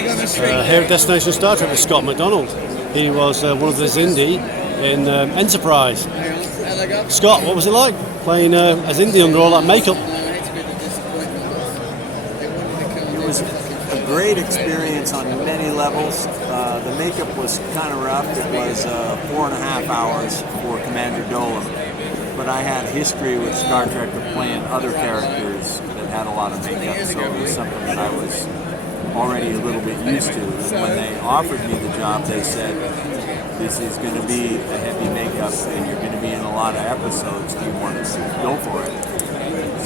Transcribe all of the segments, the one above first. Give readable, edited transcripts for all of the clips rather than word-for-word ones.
here at Destination Star Trek with Scott MacDonald. He was one of the Xindi in Enterprise. Scott, what was it like playing as Xindi under all that makeup? It was a great experience on many levels. The makeup was kind of rough. It was 4.5 hours for Commander Dolan. But I had history with Star Trek of playing other characters that had a lot of makeup, so it was something that I was already a little bit used to. And when they offered me the job, they said, this is going to be a heavy makeup and you're going to be in a lot of episodes. Do you want to go for it?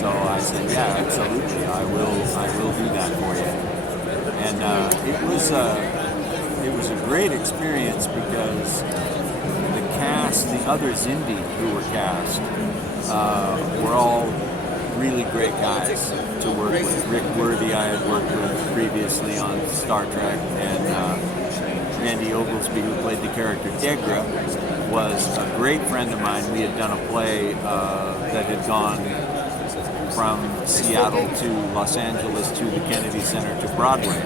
So I said, yeah, absolutely. I will do that for you. And it was a great experience because the cast, the other Xindi who were cast, were all really great guys to work with. Rick Worthy I had worked with previously on Star Trek, and Randy Oglesby, who played the character Degra, was a great friend of mine. We had done a play that had gone from Seattle to Los Angeles to the Kennedy Center to Broadway.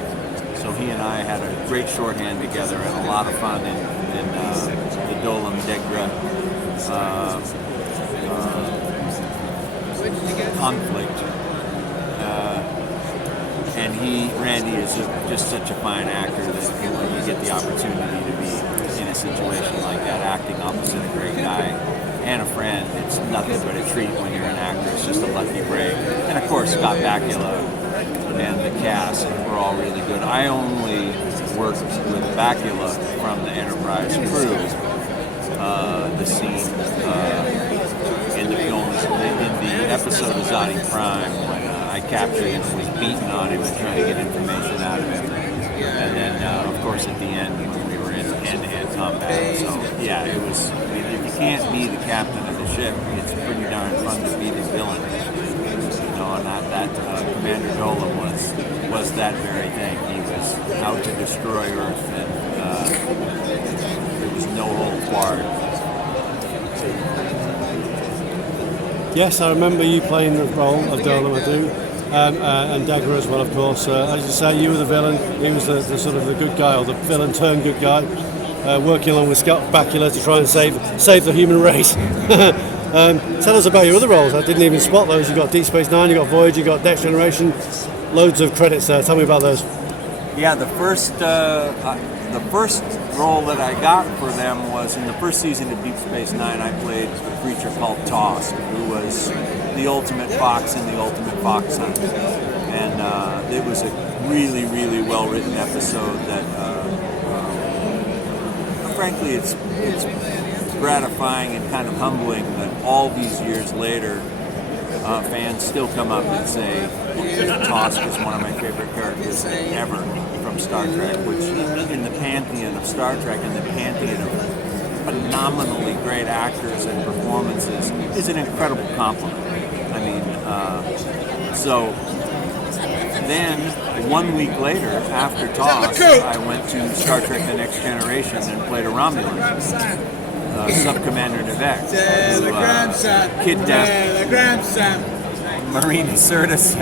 So he and I had a great shorthand together and a lot of fun in the Dolan Degra conflict. And Randy is just such a fine actor that when you get the opportunity to be in a situation like that, acting opposite a great guy and a friend, it's nothing but a treat when you're an actor. It's just a lucky break. And of course, Scott Bakula and the cast were all really good. I only worked with Bakula from the Enterprise crew. The scene in the film, in the episode of Zodi Prime, when I captured him and was beating on him and trying to get information out of him. And then, of course, at the end, when we were in hand-to-hand combat. So, yeah, it was, if you can't be the captain of the ship, it's pretty darn fun to be the villain. You know, and that Commander Dolan was that very thing. He was out to destroy Earth, and there was no holds barred. Yes, I remember you playing the role of Dolan, I do, and Degra as well, of course. As you say, you were the villain, he was the sort of the good guy, or the villain turned good guy, working along with Scott Bakula to try and save the human race. Tell us about your other roles. I didn't even spot those. You got Deep Space Nine, you got Voyager, you got Next Generation, loads of credits there. Tell me about those. Yeah, the first role that I got for them was in the first season of Deep Space Nine. I played a creature called Tosk, who was the ultimate fox in the ultimate fox hunt. And it was a really, really well-written episode that, frankly, it's gratifying and kind of humbling that all these years later, fans still come up and say, Tosk is one of my favorite characters ever from Star Trek, which in the pantheon of Star Trek and the pantheon of phenomenally great actors and performances is an incredible compliment. I mean, so then 1 week later, after Tosk, I went to Star Trek The Next Generation and played a Romulan. Sub-Commander Nevek, who kidnapped Marina Sirtis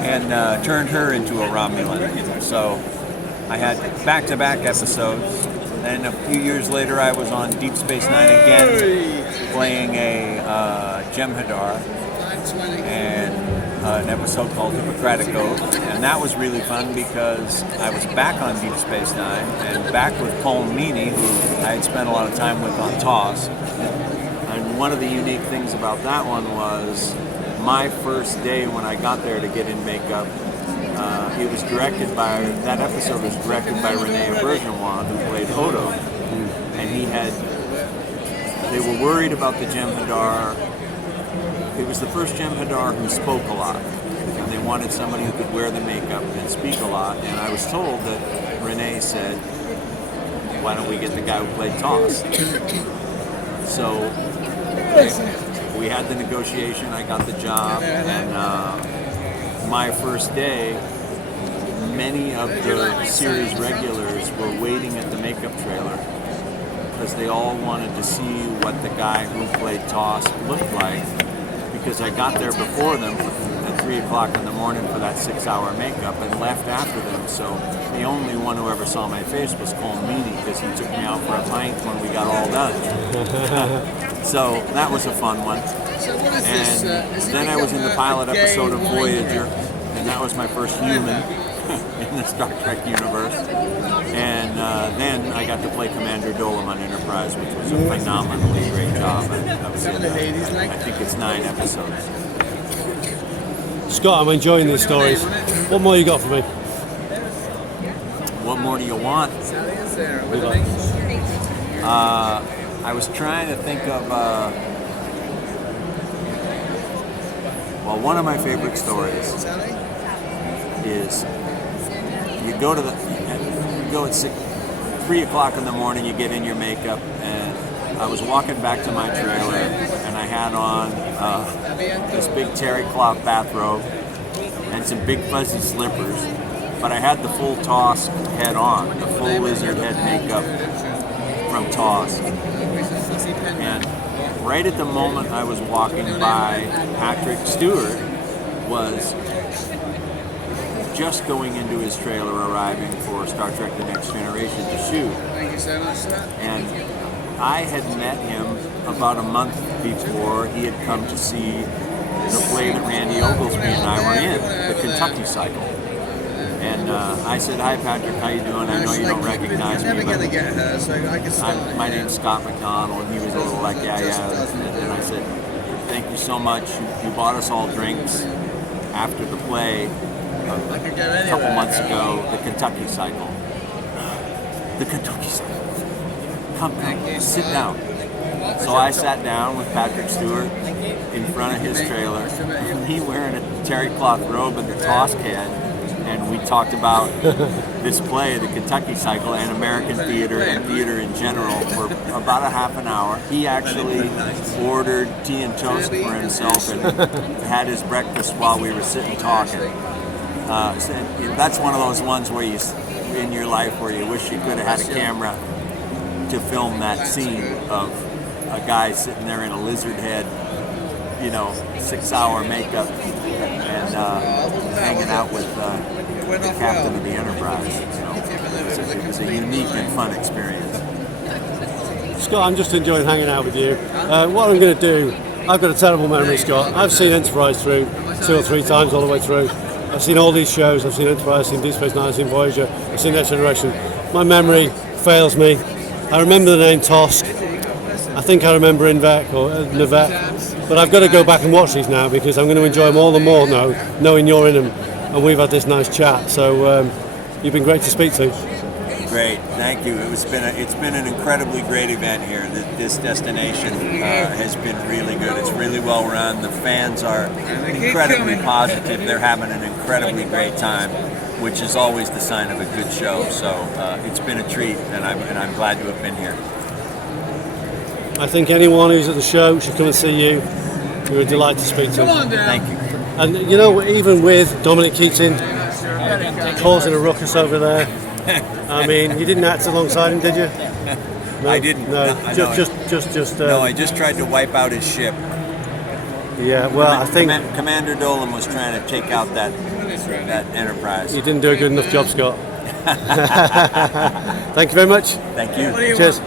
and turned her into a Romulan. So I had back-to-back episodes. And a few years later, I was on Deep Space Nine again, playing a Jem'Hadar, and an episode called Hippocratic Oath. And that was really fun because I was back on Deep Space Nine and back with Colm Meaney, who I had spent a lot of time with on Tosk. And one of the unique things about that one was my first day when I got there to get in makeup, it was directed by, that episode was directed by Rene Auberjonois, who played Odo. And they were worried about the Jem'Hadar. It was the first Jem'Hadar who spoke a lot. And they wanted somebody who could wear the makeup and speak a lot. And I was told that Rene said, why don't we get the guy who played Tosk? So we had the negotiation, I got the job, and my first day, many of the series regulars were waiting at the makeup trailer because they all wanted to see what the guy who played Tosk looked like, because I got there before them at 3 o'clock in the morning for that 6-hour makeup and left after them. So the only one who ever saw my face was Cole Meany, because he took me out for a pint when we got all done. So that was a fun one. And then I was in the pilot episode of Voyager, and that was my first human in the Star Trek universe. And then I got to play Commander Dolam on Enterprise, which was a phenomenally great job. I was in, I think it's 9 episodes. Scott, I'm enjoying these stories. What more you got for me? What more do you want? I was trying to think of, well, one of my favorite stories is you go at 3 o'clock in the morning, you get in your makeup, and I was walking back to my trailer, and I had on this big terry cloth bathrobe and some big fuzzy slippers, but I had the full Tosk head on, the full lizard head makeup from Tosk. And right at the moment I was walking by, Patrick Stewart was just going into his trailer, arriving for Star Trek The Next Generation to shoot. Thank you so much, sir. And I had met him about a month before. He had come to see the play that Randy Oglesby and I were in, the Kentucky Cycle. And I said, "Hi Patrick, how you doing? I know you don't recognize me, but my name's Scott MacDonald." And he was a little like, yeah. And I said, "Thank you so much. You bought us all drinks after the play a couple months ago, the Kentucky Cycle. The Kentucky Cycle. Come, sit down." So I sat down with Patrick Stewart in front of his trailer, he wearing a terry cloth robe and the Tosk head, and we talked about this play, the Kentucky Cycle, and American theater and theater in general for about a half an hour. He actually ordered tea and toast for himself and had his breakfast while we were sitting talking. So that's one of those ones where you, in your life, where you wish you could have had a camera to film that scene of a guy sitting there in a lizard head, 6-hour makeup, and hanging out with the captain of the Enterprise. It was a unique and fun experience. Scott, I'm just enjoying hanging out with you. What I'm going to do, I've got a terrible memory, Scott. I've seen Enterprise through 2 or 3 times all the way through. I've seen all these shows. I've seen Enterprise, I've seen Deep Space Nine, I've seen Voyager, I've seen Next Generation. My memory fails me. I remember the name Tosk. I think I remember Invec or Nivek. But I've got to go back and watch these now, because I'm going to enjoy them all the more now, knowing you're in them, and we've had this nice chat. So you've been great to speak to. Great, thank you. It's been an incredibly great event here. This destination has been really good. It's really well run. The fans are incredibly positive. They're having an incredibly great time, which is always the sign of a good show. So it's been a treat, and I'm glad to have been here. I think anyone who's at the show should come and see you. You're a delight to speak to. Thank you. And even with Dominic Keating causing a ruckus over there, I mean, you didn't act alongside him, did you? No, I didn't. No, just. No, I just tried to wipe out his ship. Yeah, well, I think Commander Dolan was trying to take out that Enterprise. you didn't do a good enough job, Scott. Thank you very much. Thank you. Cheers.